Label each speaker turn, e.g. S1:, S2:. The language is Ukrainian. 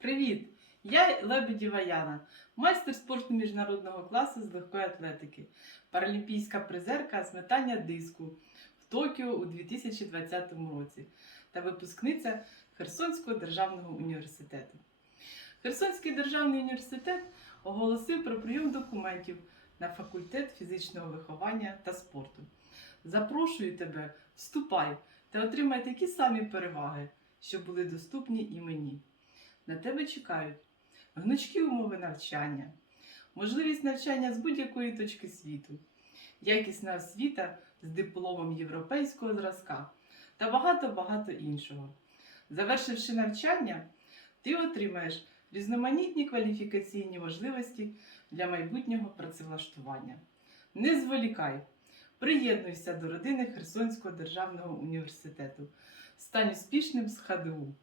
S1: Привіт! Я Лебедєва Яна, майстер спорту міжнародного класу з легкої атлетики, паралімпійська призерка з метання диску в Токіо у 2020 році та випускниця Херсонського державного університету. Херсонський державний університет оголосив про прийом документів на факультет фізичного виховання та спорту. Запрошую тебе, вступай та отримай такі самі переваги, що були доступні і мені. На тебе чекають гнучкі умови навчання, можливість навчання з будь-якої точки світу, якісна освіта з дипломом європейського зразка та багато-багато іншого. Завершивши навчання, ти отримаєш різноманітні кваліфікаційні можливості для майбутнього працевлаштування. Не зволікай, приєднуйся до родини Херсонського державного університету. Стань успішним з ХДУ.